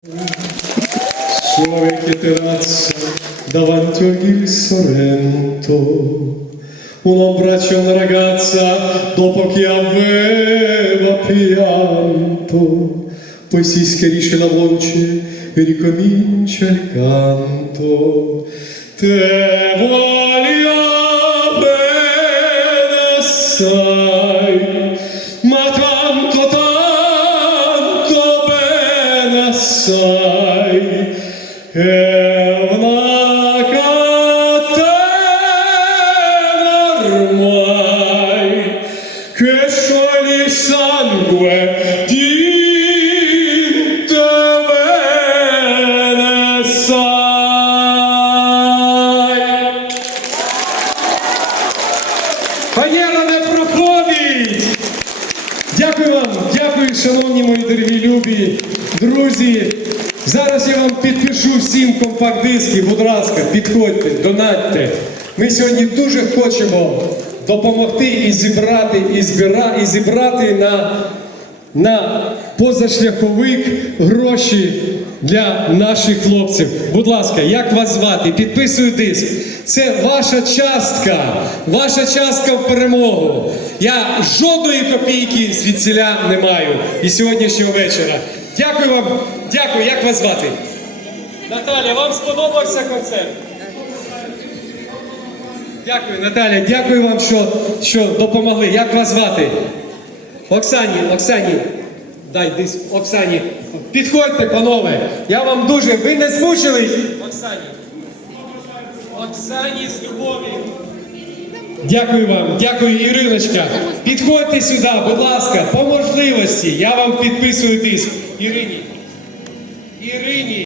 Suave terrazza davanti agli il Sorrento, un abbraccio a una ragazza dopo che aveva pianto, poi si schiarisce la voce e ricomincia il canto. Te voglio bene assai, ma Фанера не проходить! Дякую вам, дякую, шановні мої дорогі любі друзі. Зараз я вам підпишу всім компакт-диски. Будь ласка, підходьте, донатьте. Ми сьогодні дуже хочемо допомогти і зібрати, і збира, і зібрати на, на позашляховик гроші для наших хлопців. Будь ласка, як вас звати? Підписую диск. Це ваша частка, ваша частка в перемогу. Я жодної копійки звідсіля не маю і сьогоднішнього вечора. Дякую вам, дякую, як вас звати? Наталя, вам сподобався концерт? Дякую, Наталя, дякую вам, що, що допомогли. Як вас звати? Оксані, Оксані, дай диск, Оксані. Підходьте, панове. Я вам дуже. Ви не змучились? Оксані. Оксані з любов'ю. Дякую вам, дякую, Іриночка. Підходьте сюди, будь ласка, по можливості. Я вам підписую диск. Ірині. Ірині.